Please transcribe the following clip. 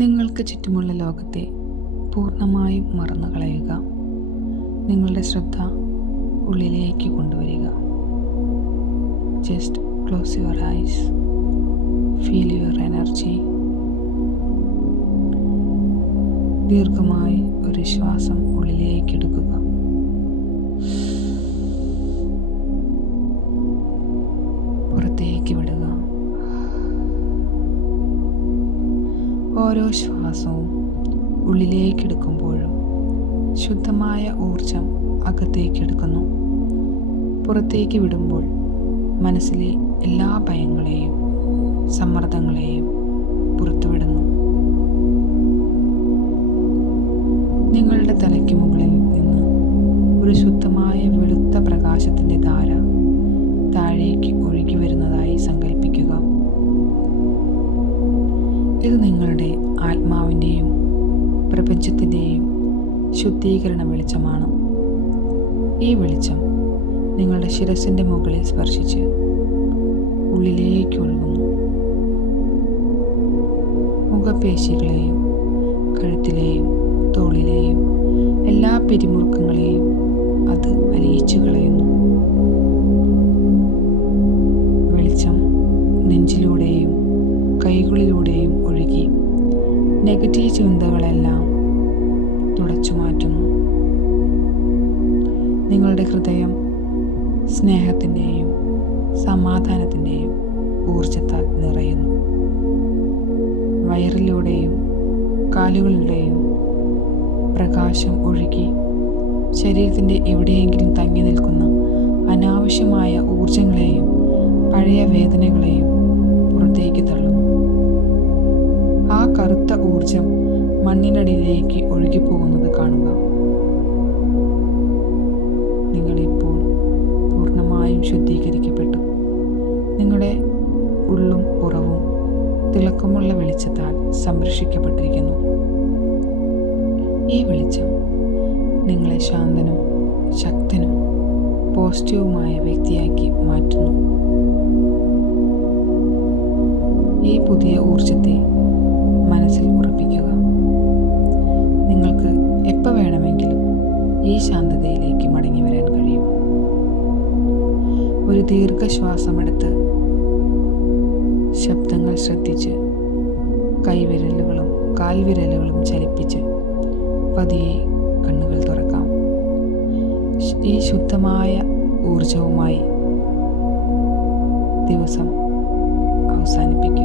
നിങ്ങൾക്ക് ചുറ്റുമുള്ള ലോകത്തെ പൂർണമായും മറന്നു കളയുക നിങ്ങളുടെ ശ്രദ്ധ ഉള്ളിലേക്ക് കൊണ്ടുവരിക. Just close your eyes feel your energy ദീർഘമായി ഒരു ശ്വാസം ഉള്ളിലേക്ക് എടുക്കുക. ഓരോ ശ്വാസവും ഉള്ളിലേക്കെടുക്കുമ്പോഴും ശുദ്ധമായ ഊർജം അകത്തേക്കെടുക്കുന്നു. പുറത്തേക്ക് വിടുമ്പോൾ മനസ്സിലെ എല്ലാ ഭയങ്ങളെയും സമ്മർദ്ദങ്ങളെയും പുറത്തുവിടുന്നു. നിങ്ങളുടെ തലയ്ക്ക് ഇത് നിങ്ങളുടെ ആത്മാവിന്റെയും പ്രപഞ്ചത്തിന്റെയും ശുദ്ധീകരണ വെളിച്ചമാണ്. ഈ വെളിച്ചം നിങ്ങളുടെ ശിരസിന്റെ മുകളിൽ സ്പർശിച്ച് ഉള്ളിലേക്ക് ഒഴുകുന്നു മുഖപേശികളെയും കഴുത്തിലെയും തോളിലെയും എല്ലാ പിരിമുറുക്കങ്ങളെയും അത് അലിയിച്ചു കളയുന്നു. വെളിച്ചം നെഞ്ചിലൂടെയും കൈകളിലൂടെയും ചിന്തകളെല്ലാം തുടച്ചു മാറ്റുന്നു. നിങ്ങളുടെ ഹൃദയം സ്നേഹത്തിന്റെയും സമാധാനത്തിന്റെയും ഊർജത്താൽ നിറയുന്നു. വയറിലൂടെയും കാലുകളിലൂടെയും പ്രകാശം ഒഴുകി ശരീരത്തിന്റെ എവിടെയെങ്കിലും തങ്ങി നിൽക്കുന്ന അനാവശ്യമായ ഊർജങ്ങളെയും പഴയ വേദനകളെയും ശുദ്ധീകരിക്കപ്പെട്ടു. നിങ്ങളുടെ ഉള്ളും പുറവും തിളക്കമുള്ള വെളിച്ചത്താൽ സംരക്ഷിക്കപ്പെട്ടിരിക്കുന്നു. ഈ വെളിച്ചം നിങ്ങളെ ശാന്തനും ശക്തനും പോസിറ്റീവുമായ വ്യക്തിയാക്കി മാറ്റുന്നു. ഈ പുതിയ ഊർജത്തെ ഒരു ദീർഘശ്വാസമെടുത്ത് ശബ്ദങ്ങൾ ശ്രദ്ധിച്ച് കൈവിരലുകളും കാൽവിരലുകളും ചലിപ്പിച്ച് പതിയെ കണ്ണുകൾ തുറക്കാം. ഈ ശുദ്ധമായ ഊർജവുമായി ദിവസം അവസാനിപ്പിക്കുക